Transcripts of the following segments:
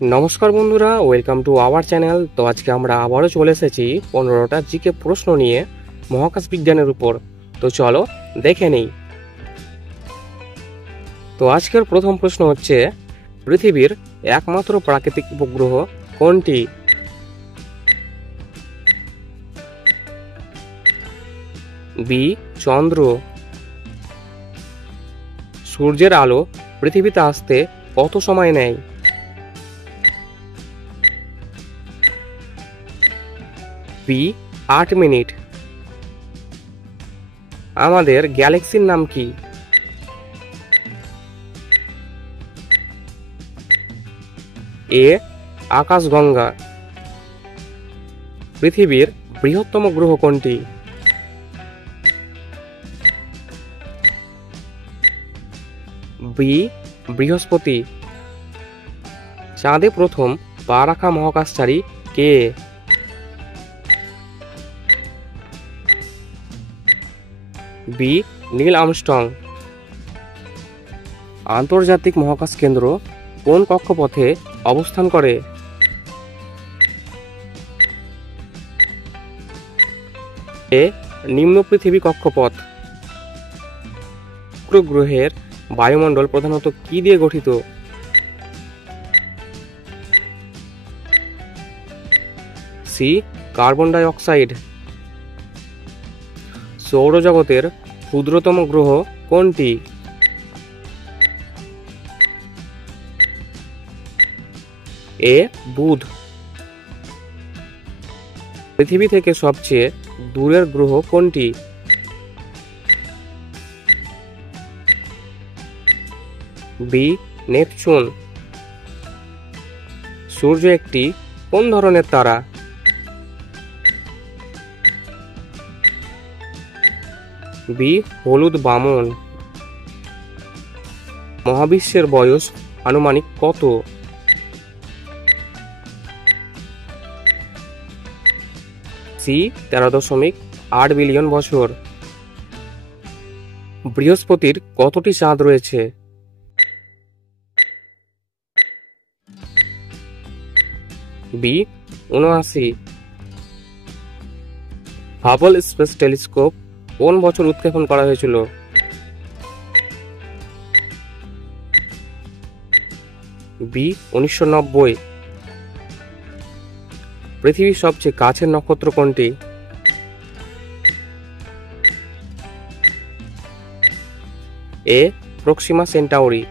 নমস্কার বন্ধুরা, welcome to our channel. তো আজকে আমরা আবারও চলে এসেছি 15টা জিকে প্রশ্ন নিয়ে মহাকাশ বিজ্ঞানের উপর। তো চলো দেখে নেই। তো আজকের প্রথম প্রশ্ন হচ্ছে, পৃথিবীর একমাত্র প্রাকৃতিক উপগ্রহ কোনটি? বি চন্দ্র। সূর্যের আলো পৃথিবীতে আসতে কত সময় নেয়? B 8 minute. আমাদের গ্যালাক্সির নাম কি? এ আকাশগঙ্গা। পৃথিবীর বৃহত্তম গ্রহ কোনটি? বি বৃহস্পতি। চাঁদে প্রথম পা রাখা মহাকাশচারী কে? B Neil Armstrong. আন্তর্জাতিক মহাকাশ কেন্দ্র কোন কক্ষপথে অবস্থান করে? এ নিম্ন পৃথিবী কক্ষপথ। শুক্র গ্রহের বায়ুমণ্ডল প্রধানত কি দিয়ে গঠিত? C carbon die oxide. সৌরজগতের ক্ষুদ্রতম গ্রহ কোনটি? এ বুধ। পৃথিবী থেকে সবচেয়ে দূরের গ্রহ কোনটি? B Neptune. সূর্য একটি কোন ধরনের তারা? বি হলুদ বামন। মহাবিশ্বের বয়স আনুমানিক কত? সি 13.8 বিলিয়ন বছর। বৃহস্পতির কতটি চাঁদ রয়েছে? বি 79। হাবল স্পেস টেলিস্কোপ কোন বছর উৎক্ষেপণ করা হয়েছিল? বি 1990। পৃথিবীর সবচেয়ে কাছের নক্ষত্র কোনটি? এ প্রক্সিমা সেন্টাউরি।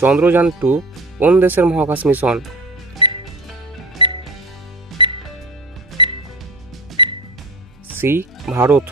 চন্দ্রযান-2 কোন দেশের মহাকাশ মিশন? সি ভারত।